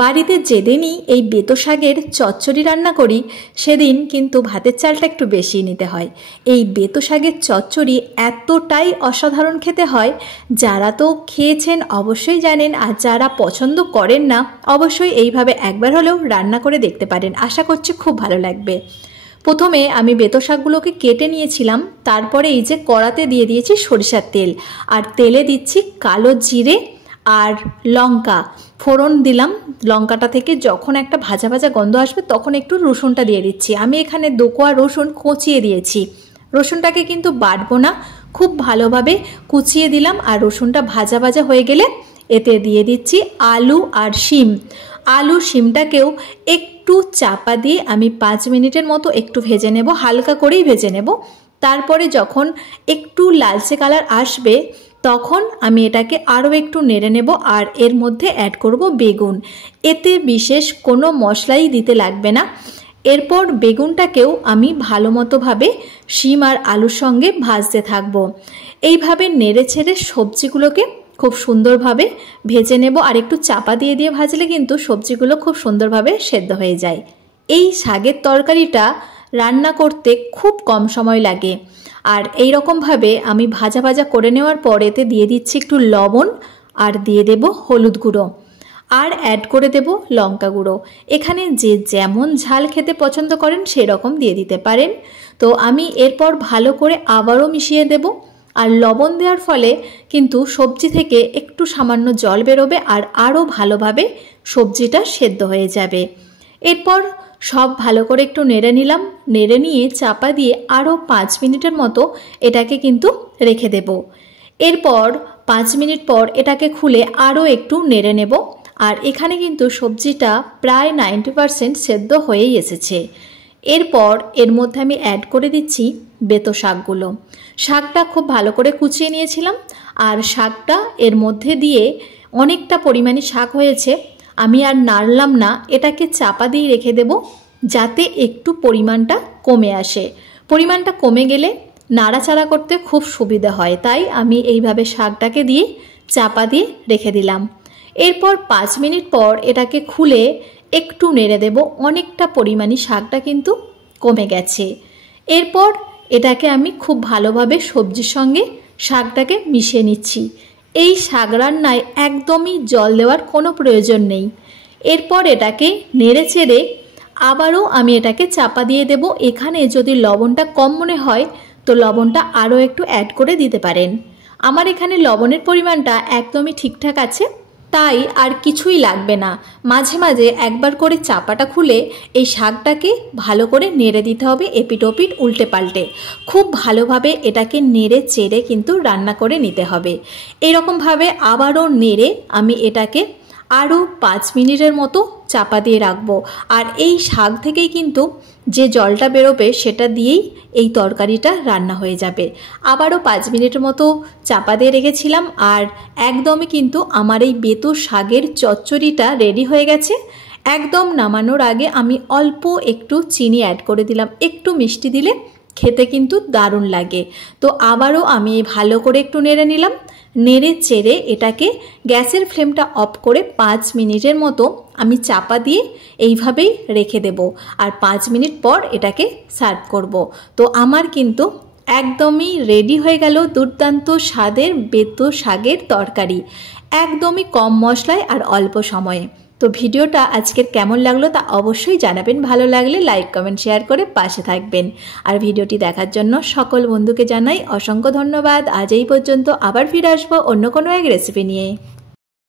বাড়িতে যেদিনই এই বেতো শাকের চচ্চড়ি রান্না করি সেদিন কিন্তু ভাতের চালটা একটু বেশি নিতে হয়। এই বেতো শাকের চচ্চড়ি এতটাই অসাধারণ খেতে হয়, যারা তো খেয়েছেন অবশ্যই জানেন, আর যারা পছন্দ করেন না অবশ্যই এইভাবে একবার হলেও রান্না করে দেখতে পারেন। আশা করছি খুব ভালো লাগবে। প্রথমে আমি বেতো শাকগুলোকে কেটে নিয়েছিলাম, তারপরে এই যে কড়াতে দিয়ে দিয়েছি সরিষার তেল, আর তেলে দিচ্ছি কালো জিরে আর লঙ্কা ফোড়ন দিলাম। লঙ্কাটা থেকে যখন একটা ভাজা ভাজা গন্ধ আসবে তখন একটু রসুনটা দিয়ে দিচ্ছি। আমি এখানে 2 কোয়া রসুন কুচিয়ে দিয়েছি। রসুনটাকে কিন্তু বাটবো না, খুব ভালোভাবে কুচিয়ে দিলাম। আর রসুনটা ভাজা ভাজা হয়ে গেলে এতে দিয়ে দিচ্ছি আলু আর শিম। আলু শিমটাকেও একটু চাপা দিয়ে আমি 5 মিনিটের মতো একটু ভেজে নেব, হালকা করেই ভেজে নেব। তারপরে যখন একটু লালচে কালার আসবে তখন আমি এটাকে আরও একটু নেড়ে নেব, আর এর মধ্যে অ্যাড করব বেগুন। এতে বিশেষ কোনো মশলাই দিতে লাগবে না। এরপর বেগুনটাকেও আমি ভালো মতোভাবে শিম আর আলুর সঙ্গে ভাজতে থাকব। এইভাবে নেড়ে ছেড়ে সবজিগুলোকে খুব সুন্দরভাবে ভেজে নেব, আর একটু চাপা দিয়ে দিয়ে ভাজলে কিন্তু সবজিগুলো খুব সুন্দরভাবে সেদ্ধ হয়ে যায়। এই শাকের তরকারিটা রান্না করতে খুব কম সময় লাগে। আর এই রকমভাবে আমি ভাজা ভাজা করে নেওয়ার পর এতে দিয়ে দিচ্ছি একটু লবণ, আর দিয়ে দেব হলুদ গুঁড়ো, আর অ্যাড করে দেব লঙ্কা গুঁড়ো। এখানে যে যেমন ঝাল খেতে পছন্দ করেন সেরকম দিয়ে দিতে পারেন। তো আমি এরপর ভালো করে আবারও মিশিয়ে দেব। আর লবণ দেওয়ার ফলে কিন্তু সবজি থেকে একটু সামান্য জল বেরোবে, আর আরও ভালোভাবে সবজিটা সেদ্ধ হয়ে যাবে। এরপর সব ভালো করে একটু নেড়ে নিলাম। নেড়ে নিয়ে চাপা দিয়ে আরও 5 মিনিটের মতো এটাকে কিন্তু রেখে দেব। এরপর 5 মিনিট পর এটাকে খুলে আরও একটু নেড়ে নেব। আর এখানে কিন্তু সবজিটা প্রায় 90% সেদ্ধ হয়েই এসেছে। এরপর এর মধ্যে আমি অ্যাড করে দিচ্ছি বেতো শাকগুলো। শাকটা খুব ভালো করে কুচিয়ে নিয়েছিলাম, আর শাকটা এর মধ্যে দিয়ে অনেকটা পরিমাণে শাক হয়েছে। আমি আর নাড়লাম না, এটাকে চাপা দিয়ে রেখে দেব যাতে একটু পরিমাণটা কমে আসে। পরিমাণটা কমে গেলে নাড়াচাড়া করতে খুব সুবিধা হয়, তাই আমি এইভাবে শাকটাকে দিয়ে চাপা দিয়ে রেখে দিলাম। এরপর 5 মিনিট পর এটাকে খুলে একটু নেড়ে দেব। অনেকটা পরিমাণে শাকটা কিন্তু কমে গেছে। এরপর এটাকে আমি খুব ভালোভাবে সবজির সঙ্গে শাকটাকে মিশিয়ে নিচ্ছি। এই শাক রান্নায় একদমই জল দেওয়ার কোনো প্রয়োজন নেই। এরপর এটাকে নেড়ে চেড়ে আবারও আমি এটাকে চাপা দিয়ে দেব। এখানে যদি লবণটা কম মনে হয় তো লবণটা আরও একটু অ্যাড করে দিতে পারেন। আমার এখানে লবণের পরিমাণটা একদমই ঠিকঠাক আছে, তাই আর কিছুই লাগবে না। মাঝে মাঝে একবার করে চাপাটা খুলে এই শাকটাকে ভালো করে নেড়ে দিতে হবে, এপিট ওপিট উল্টে পাল্টে। খুব ভালোভাবে এটাকে নেড়ে চেড়ে কিন্তু রান্না করে নিতে হবে। এরকমভাবে আবারও নেড়ে আমি এটাকে আরও 5 মিনিটের মতো চাপা দিয়ে রাখবো। আর এই শাক থেকেই কিন্তু যে জলটা বেরোবে সেটা দিয়েই এই তরকারিটা রান্না হয়ে যাবে। আবারও 5 মিনিটের মতো চাপা দিয়ে রেখেছিলাম, আর একদমই কিন্তু আমার এই বেতো শাকের চচ্চড়িটা রেডি হয়ে গেছে। একদম নামানোর আগে আমি অল্প একটু চিনি অ্যাড করে দিলাম। একটু মিষ্টি দিলে খেতে কিন্তু দারুণ লাগে। তো আবারও আমি ভালো করে একটু নেড়ে নিলাম। নেড়ে চেড়ে এটাকে গ্যাসের ফ্লেমটা অফ করে 5 মিনিটের মতো আমি চাপা দিয়ে এইভাবেই রেখে দেব। আর 5 মিনিট পর এটাকে সার্ভ করব। তো আমার কিন্তু একদমই রেডি হয়ে গেল দুর্দান্ত স্বাদের বেতো শাকের তরকারি, একদমই কম মশলায় আর অল্প সময়ে। তো ভিডিওটা আজকের কেমন লাগলো তা অবশ্যই জানাবেন। ভালো লাগলে লাইক কমেন্ট শেয়ার করে পাশে থাকবেন। আর ভিডিওটি দেখার জন্য সকল বন্ধুকে জানাই অসংখ্য ধন্যবাদ। আজ এই পর্যন্ত, আবার ফিরে আসবো অন্য কোনো এক রেসিপি নিয়ে।